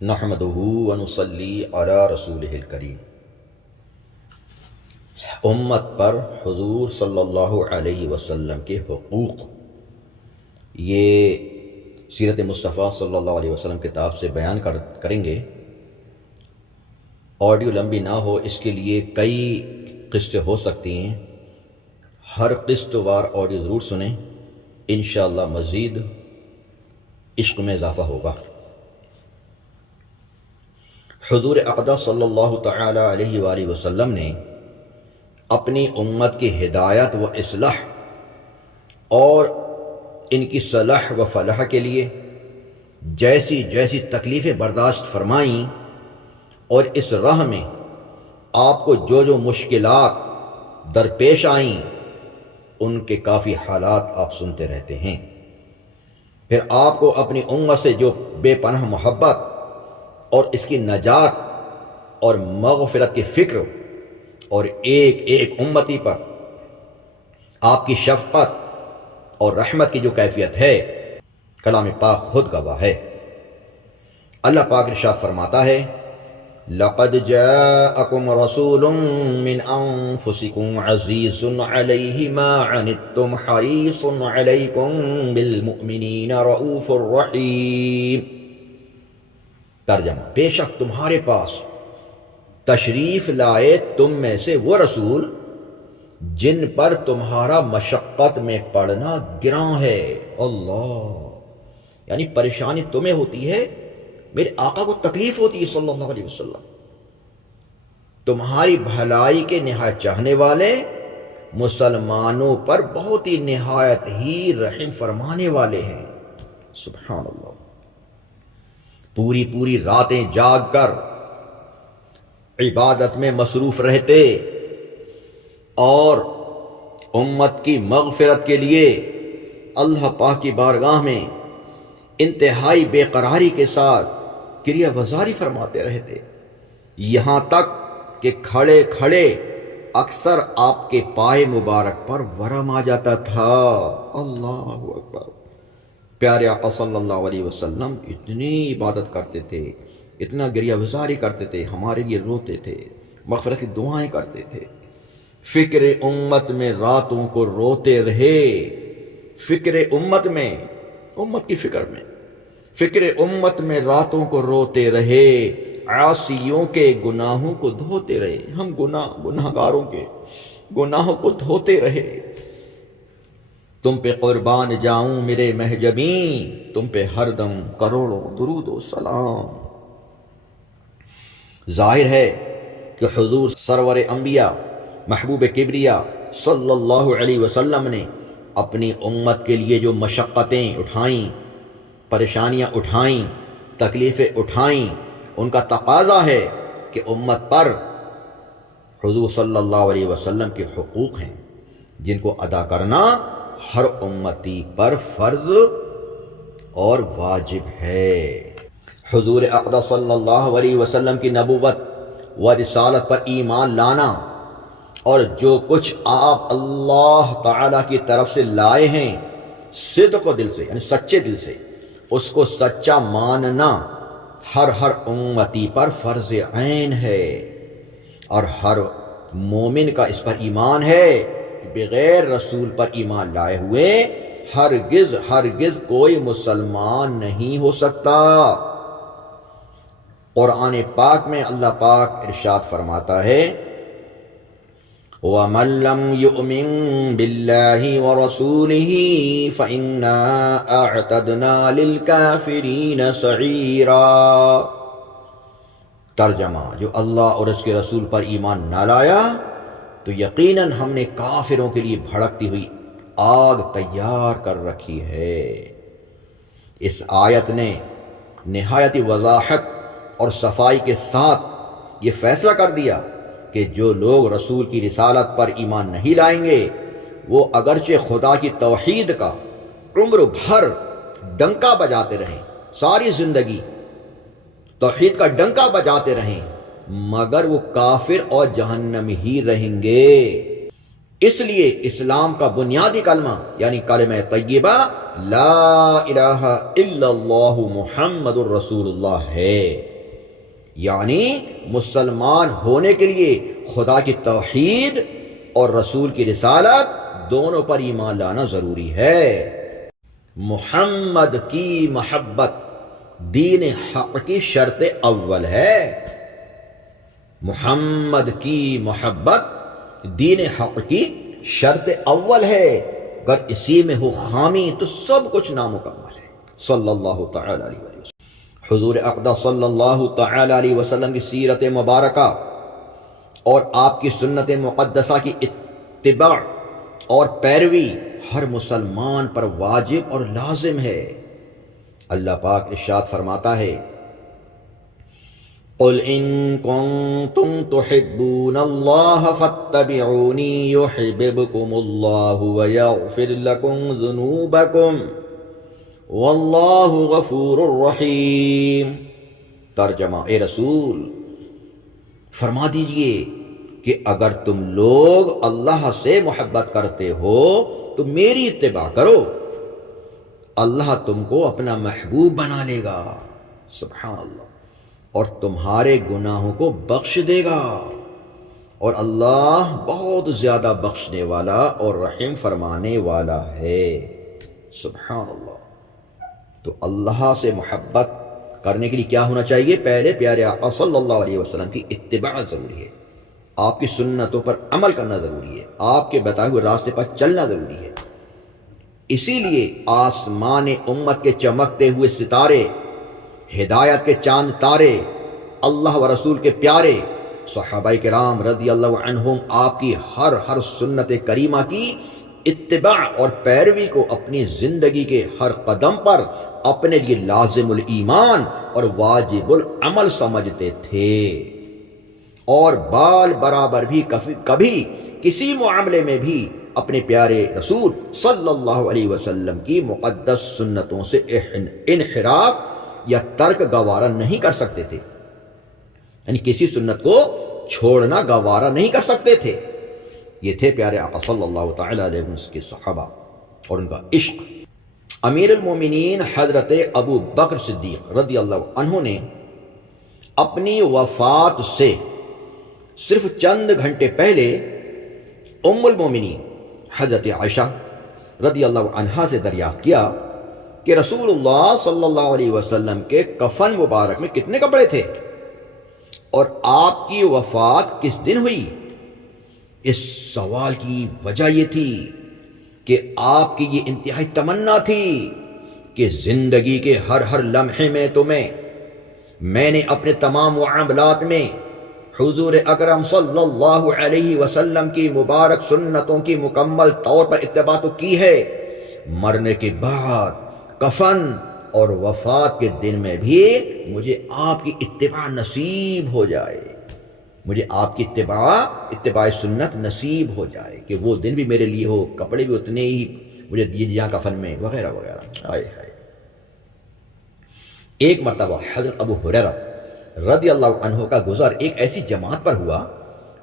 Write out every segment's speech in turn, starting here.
نحمدہ ونصلی علی رسولہ الکریم۔ امت پر حضور صلی اللہ علیہ وسلم کے حقوق، یہ سیرت مصطفیٰ صلی اللہ علیہ وسلم کتاب سے بیان کریں گے۔ آڈیو لمبی نہ ہو اس کے لیے کئی قسطیں ہو سکتی ہیں، ہر قسط وار آڈیو ضرور سنیں، انشاءاللہ مزید عشق میں اضافہ ہوگا۔ حضور اقدس صلی اللہ تعالی علیہ وآلہ وسلم نے اپنی امت کی ہدایت و اصلاح اور ان کی صلاح و فلاح کے لیے جیسی جیسی تکلیفیں برداشت فرمائیں، اور اس راہ میں آپ کو جو جو مشکلات درپیش آئیں ان کے کافی حالات آپ سنتے رہتے ہیں۔ پھر آپ کو اپنی امت سے جو بے پناہ محبت اور اس کی نجات اور مغفرت کی فکر اور ایک ایک امتی پر آپ کی شفقت اور رحمت کی جو کیفیت ہے، کلام پاک خود گواہ ہے۔ اللہ پاک ارشاد فرماتا ہے، لَقَدْ جَاءَكُمْ رَسُولٌ مِّنْ أَنفُسِكُمْ عَزِيزٌ عَلَيْهِ مَا عَنِتُّمْ حَرِيصٌ عَلَيْكُمْ بِالْمُؤْمِنِينَ رَءُوفٌ رَحِيمٌ۔ ترجمہ، بے شک تمہارے پاس تشریف لائے تم میں سے وہ رسول جن پر تمہارا مشقت میں پڑنا گراں ہے۔ اللہ، یعنی پریشانی تمہیں ہوتی ہے، میرے آقا کو تکلیف ہوتی ہے صلی اللہ علیہ وسلم، تمہاری بھلائی کے نہایت چاہنے والے، مسلمانوں پر بہت ہی نہایت ہی رحم فرمانے والے ہیں۔ سبحان اللہ، پوری پوری راتیں جاگ کر عبادت میں مصروف رہتے اور امت کی مغفرت کے لیے اللہ پاک کی بارگاہ میں انتہائی بے قراری کے ساتھ کریا وزاری فرماتے رہتے، یہاں تک کہ کھڑے کھڑے اکثر آپ کے پائے مبارک پر ورم آ جاتا تھا۔ اللہ اکبر، پیارے آقا صلی اللہ علیہ وسلم اتنی عبادت کرتے تھے، اتنا گریہ وزاری کرتے تھے، ہمارے لیے روتے تھے، مغفرت کی دعائیں کرتے تھے۔ فکر امت میں راتوں کو روتے رہے، فکر امت میں، امت کی فکر امت میں راتوں کو روتے رہے، عاصیوں کے گناہوں کو دھوتے رہے۔ ہم گناہگاروں کے گناہوں کو دھوتے رہے۔ تم پہ قربان جاؤں میرے محجبین، تم پہ ہر دم کروڑوں درود و سلام۔ ظاہر ہے کہ حضور سرور انبیاء محبوب کبریا صلی اللہ علیہ وسلم نے اپنی امت کے لیے جو مشقتیں اٹھائیں، پریشانیاں اٹھائیں، تکلیفیں اٹھائیں، ان کا تقاضا ہے کہ امت پر حضور صلی اللہ علیہ وسلم کے حقوق ہیں جن کو ادا کرنا ہر امتی پر فرض اور واجب ہے۔ حضور اقدس صلی اللہ علیہ وسلم کی نبوت و رسالت پر ایمان لانا اور جو کچھ آپ اللہ تعالیٰ کی طرف سے لائے ہیں صدق و دل سے، یعنی سچے دل سے، اس کو سچا ماننا ہر امتی پر فرض عین ہے، اور ہر مومن کا اس پر ایمان ہے کہ بغیر رسول پر ایمان لائے ہوئے ہرگز کوئی مسلمان نہیں ہو سکتا۔ قرآن پاک میں اللہ پاک ارشاد فرماتا ہے، وَمَن لَّمْ يُؤْمِن بِاللَّهِ وَرَسُولِهِ فَإِنَّا أَعْتَدْنَا لِلْكَافِرِينَ سَعِيرًا۔ ترجمہ، جو اللہ اور اس کے رسول پر ایمان نہ لایا تو یقیناً ہم نے کافروں کے لیے بھڑکتی ہوئی آگ تیار کر رکھی ہے۔ اس آیت نے نہایت وضاحت اور صفائی کے ساتھ یہ فیصلہ کر دیا کہ جو لوگ رسول کی رسالت پر ایمان نہیں لائیں گے، وہ اگرچہ خدا کی توحید کا عمر بھر ڈنکا بجاتے رہیں، ساری زندگی توحید کا ڈنکا بجاتے رہیں، مگر وہ کافر اور جہنم ہی رہیں گے۔ اس لیے اسلام کا بنیادی کلمہ یعنی کلمہ طیبہ لا الہ الا اللہ محمد الرسول اللہ ہے، یعنی مسلمان ہونے کے لیے خدا کی توحید اور رسول کی رسالت دونوں پر ایمان لانا ضروری ہے۔ محمد کی محبت دین حق کی شرط اول ہے۔ محمد کی محبت دین حق کی شرط اول ہے، اگر اسی میں ہو خامی تو سب کچھ نامکمل ہے۔ صلی اللہ تعالی علیہ وسلم، حضور اقدس صلی اللہ تعالی علیہ وسلم کی سیرت مبارکہ اور آپ کی سنت مقدسہ کی اتباع اور پیروی ہر مسلمان پر واجب اور لازم ہے۔ اللہ پاک ارشاد فرماتا ہے، قل ان کنتم تحبون اللہ فاتبعونی یحببکم اللہ ویغفر لکم ذنوبکم واللہ غفور الرحیم۔ ترجمہ، اے رسول فرما دیجئے کہ اگر تم لوگ اللہ سے محبت کرتے ہو تو میری اتباع کرو، اللہ تم کو اپنا محبوب بنا لے گا، سبحان اللہ، اور تمہارے گناہوں کو بخش دے گا، اور اللہ بہت زیادہ بخشنے والا اور رحم فرمانے والا ہے، سبحان اللہ۔ تو اللہ سے محبت کرنے کے لیے کیا ہونا چاہیے؟ پہلے پیارے آقا صلی اللہ علیہ وسلم کی اتباع ضروری ہے، آپ کی سنتوں پر عمل کرنا ضروری ہے، آپ کے بتائے ہوئے راستے پر چلنا ضروری ہے۔ اسی لیے آسمان امت کے چمکتے ہوئے ستارے، ہدایت کے چاند تارے، اللہ و رسول کے پیارے صحابہ کرام رضی اللہ عنہم آپ کی ہر سنت کریمہ کی اتباع اور پیروی کو اپنی زندگی کے ہر قدم پر اپنے لیے لازم الایمان اور واجب العمل سمجھتے تھے، اور بال برابر بھی کبھی کسی معاملے میں بھی اپنے پیارے رسول صلی اللہ علیہ وسلم کی مقدس سنتوں سے انحراف یا ترک گوارا نہیں کر سکتے تھے، یعنی کسی سنت کو چھوڑنا گوارا نہیں کر سکتے تھے۔ یہ تھے پیارے آقا صلی اللہ تعالی علیہ وسلم کے صحابہ اور ان کا عشق۔ امیر المومنین حضرت ابو بکر صدیق رضی اللہ عنہ نے اپنی وفات سے صرف چند گھنٹے پہلے ام المومنین حضرت عائشہ رضی اللہ عنہا سے دریافت کیا کہ رسول اللہ صلی اللہ علیہ وسلم کے کفن مبارک میں کتنے کپڑے تھے اور آپ کی وفات کس دن ہوئی؟ اس سوال کی وجہ یہ تھی کہ آپ کی یہ انتہائی تمنا تھی کہ زندگی کے ہر لمحے میں میں نے اپنے تمام معاملات میں حضور اکرم صلی اللہ علیہ وسلم کی مبارک سنتوں کی مکمل طور پر اتباع تو کی ہے، مرنے کے بعد کفن اور وفات کے دن میں بھی مجھے آپ کی اتباع نصیب ہو جائے، مجھے آپ کی اتباع سنت نصیب ہو جائے، کہ وہ دن بھی میرے لیے ہو، کپڑے بھی اتنے ہی مجھے دیے جائیں کفن میں، وغیرہ وغیرہ۔ ہائے ہائے۔ ایک مرتبہ حضرت ابو ہریرہ رضی اللہ عنہ کا گزر ایک ایسی جماعت پر ہوا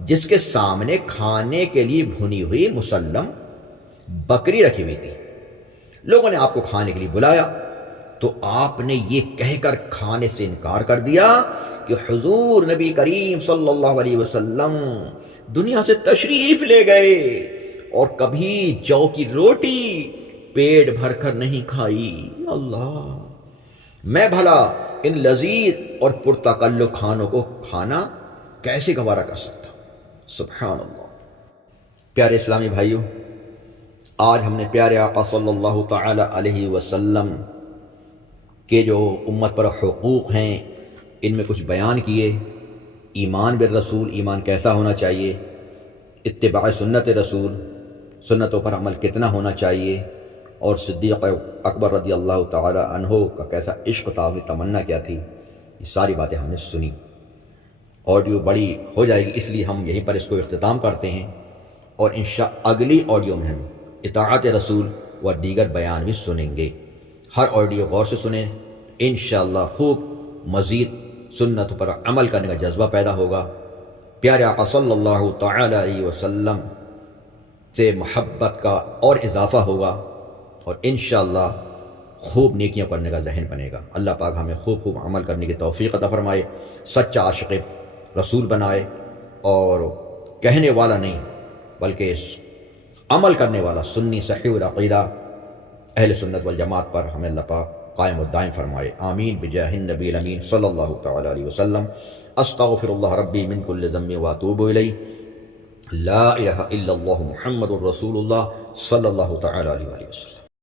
جس کے سامنے کھانے کے لیے بھنی ہوئی مسلم بکری رکھی ہوئی تھی۔ لوگوں نے آپ کو کھانے کے لیے بلایا تو آپ نے یہ کہہ کر کھانے سے انکار کر دیا کہ حضور نبی کریم صلی اللہ علیہ وسلم دنیا سے تشریف لے گئے اور کبھی جو کی روٹی پیٹ بھر کر نہیں کھائی۔ اللہ، میں بھلا ان لذیذ اور پرتکلف کھانوں کو کھانا کیسے گوارا کر سکتا ہوں؟ سبحان اللہ۔ پیارے اسلامی بھائیوں، آج ہم نے پیارے آقا صلی اللہ تعالی علیہ وسلم کے جو امت پر حقوق ہیں ان میں کچھ بیان کیے۔ ایمان بالرسول، ایمان کیسا ہونا چاہیے، اتباع سنت رسول، سنتوں پر عمل کتنا ہونا چاہیے، اور صدیق اکبر رضی اللہ تعالی عنہ کا کیسا عشق تھا، تمنا کیا تھی، یہ ساری باتیں ہم نے سنی۔ آڈیو بڑی ہو جائے گی اس لیے ہم یہیں پر اس کو اختتام کرتے ہیں، اور اگلی آڈیو میں ہم اطاعت رسول و دیگر بیان بھی سنیں گے۔ ہر آڈیو غور سے سنیں، انشاءاللہ خوب مزید سنت پر عمل کرنے کا جذبہ پیدا ہوگا۔ پیارے آقا صلی اللہ تعالی علیہ وسلم سے محبت کا اور اضافہ ہوگا اور انشاءاللہ خوب نیکیاں کرنے کا ذہن بنے گا۔ اللہ پاک ہمیں خوب خوب عمل کرنے کی توفیق عطا فرمائے، سچا عاشق رسول بنائے، اور کہنے والا نہیں بلکہ عمل کرنے والا سنی صحیح العقیدہ اہل سنت والجماعت پر ہمیں اللہ پاک قائم و دائم فرمائے۔ آمین بجاہ النبی الامین صلی اللہ تعالی علیہ وسلم۔ استغفر اللہ ربی من کل ذنب واتوب الیہ، لا الہ الا اللہ محمد الرسول اللہ صلی اللہ تعالی علیہ وسلم۔